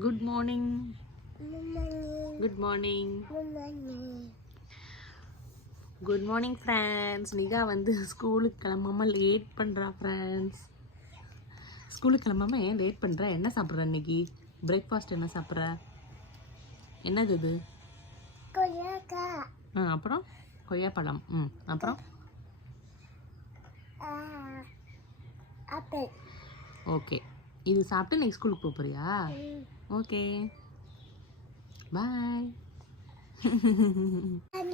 Good morning. Good morning. Good morning friends. Nikah வந்து ஸ்கூலுக்கு கிளம்பாம late பண்ணுறா ஃப்ரெண்ட்ஸ். ஸ்கூலுக்கு கிளம்பாம ஏன் லேட் பண்ணுற? என்ன சாப்பிட்ற இன்னைக்கு? பிரேக்ஃபாஸ்ட் என்ன சாப்பிட்ற? என்னது இது? கொய்யாக்கா. அப்புறம் கொய்யாப்பழம். அப்புறம் ஆப்பிள். ஓகே, இது சாப்பிட்டு நெக்ஸ்ட் ஸ்கூலுக்கு போக போறியா? Okay bye.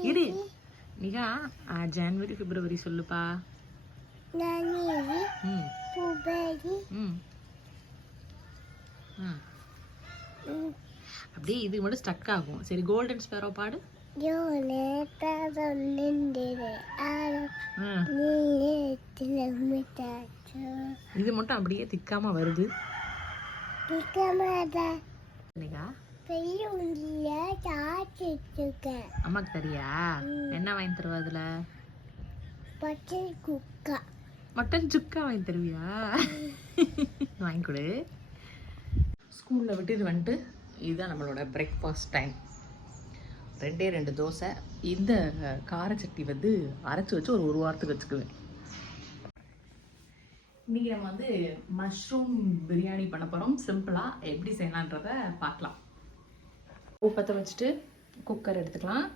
இரு நிகா, ஜனவரி பிப்ரவரி சொல்லுப்பா. அப்படியே இது மட்டும் ஸ்டக் ஆகும். சரி, கோல்டன் ஸ்பேரோ பாடு. இது மட்டும் அப்படியே திக்காம வருது. அம்மாக்கு தெரியா? என்ன வாங்கி தருவா? அதுல மட்டன் சுக்கா வாங்கி தருவியா? வாங்கி கொடு. ஸ்கூல்ல விட்டு இது வந்துட்டு இதுதான் நம்மளோட பிரேக்ஃபாஸ்ட் டைம். 2 தோசை. இந்த கார சட்னி வந்து அரைச்சி வச்சு ஒரு வாரத்துக்கு வச்சுக்குவேன். இன்றைக்கி நம்ம வந்து மஷ்ரூம் பிரியாணி பண்ண போகிறோம். சிம்பிளாக எப்படி செய்யலான்றதை பார்க்கலாம். உப்பத்தை வச்சுட்டு குக்கர் எடுத்துக்கலாம்.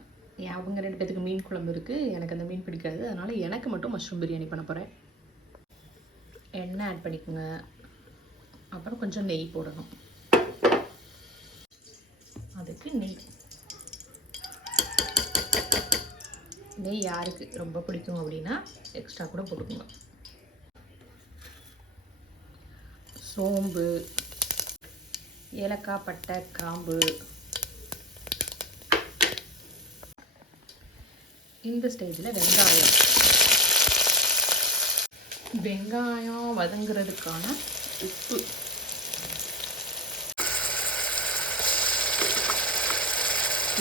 அவங்க 2 பேத்துக்கு மீன் குழம்பு இருக்குது, எனக்கு அந்த மீன் பிடிக்காது, அதனால் எனக்கு மட்டும் மஷ்ரூம் பிரியாணி பண்ண போகிறேன். எண்ணெய் ஆட் பண்ணிக்கோங்க. அப்புறம் கொஞ்சம் நெய் போடணும். அதுக்கு நெய் யாருக்கு ரொம்ப பிடிக்கும் அப்படின்னா எக்ஸ்ட்ரா கூட போட்டுக்கோங்க. சோம்பு, ஏலக்காய், பட்டை, கிராம்பு. இந்த ஸ்டேஜில் வெங்காயம் வதங்குறதுக்கான உப்பு.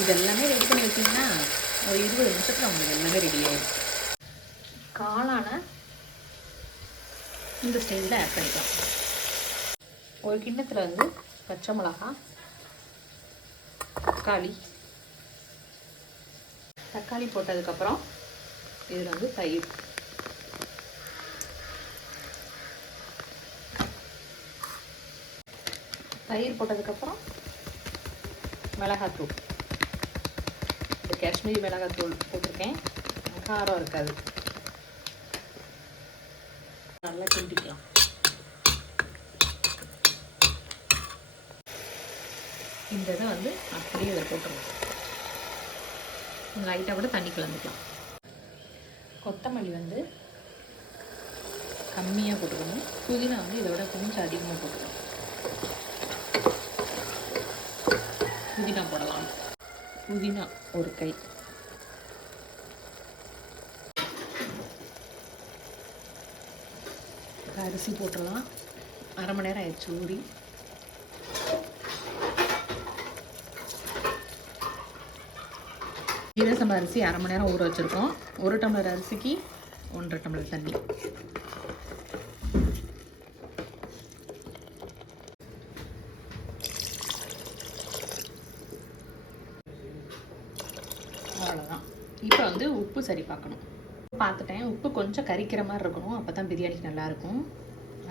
இதெல்லாமே ரெடி பண்ணி வச்சிங்கன்னா ஒரு 20 நிமிஷத்தில் உங்களுக்கு எல்லாமே ரெடி ஆகிடும். காளான இந்த ஸ்டேஜில் ஆட் பண்ணிக்கலாம். ஒரு கிண்ணத்தில் வந்து பச்சை மிளகாய், தக்காளி போட்டதுக்கப்புறம் இதில் வந்து தயிர் போட்டதுக்கப்புறம் மிளகாத்தூள். இந்த காஷ்மீரி மிளகாத்தூள் போட்டிருக்கேன், காரம் இருக்காது. நல்லா கிண்டிக்கலாம். இந்த இதை வந்து அப்படியே இதை போட்டுருவோம். லைட்டாக கூட தண்ணி கலந்துக்கலாம். கொத்தமல்லி வந்து கம்மியாக போட்டுக்கணும். புதினா வந்து இதோட கொஞ்சம் அதிகமாக போட்டுக்கணும். புதினா போடலாம். புதினா ஒரு கை. அரிசி போட்டுடலாம். 1/2 மணி நேரம் ஆயிடுச்சு ஊறி. சம்பா அரிசி 1/2 மணி நேரம் ஊற வச்சுருக்கோம். 1 டம்ளர் அரிசிக்கு 1.5 டம்ளர் தண்ணி. அவ்வளோதான். இப்போ வந்து உப்பு சரி பார்க்கணும். பார்த்துட்டேன். உப்பு கொஞ்சம் கரிக்கிற மாதிரி இருக்கணும், அப்போ தான் பிரியாணிக்கு நல்லாயிருக்கும்.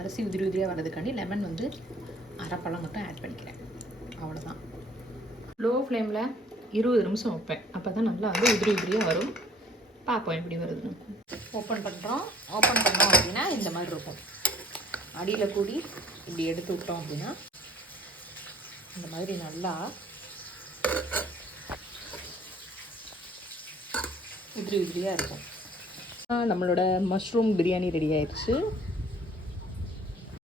அரிசி உதிரி உதிரியாக வர்றதுக்காண்டி லெமன் வந்து 1/2 பழம் மட்டும் ஆட் பண்ணிக்கிறேன். அவ்வளோதான். லோ ஃப்ளேமில் 20 நிமிஷம் வைப்பேன். அப்போ தான் நல்லா வந்து உதிரி உதிரியாக வரும். பார்ப்போம் எப்படி வருதுன்னு. ஓப்பன் பண்ணோம் அப்படின்னா இந்த மாதிரி இருக்கும். அடியில் கூடி இப்படி எடுத்து விட்டோம் அப்படின்னா இந்த மாதிரி நல்லா உதிரி உதிரியாக இருக்கும். நம்மளோட மஷ்ரூம் பிரியாணி ரெடி ஆயிடுச்சு.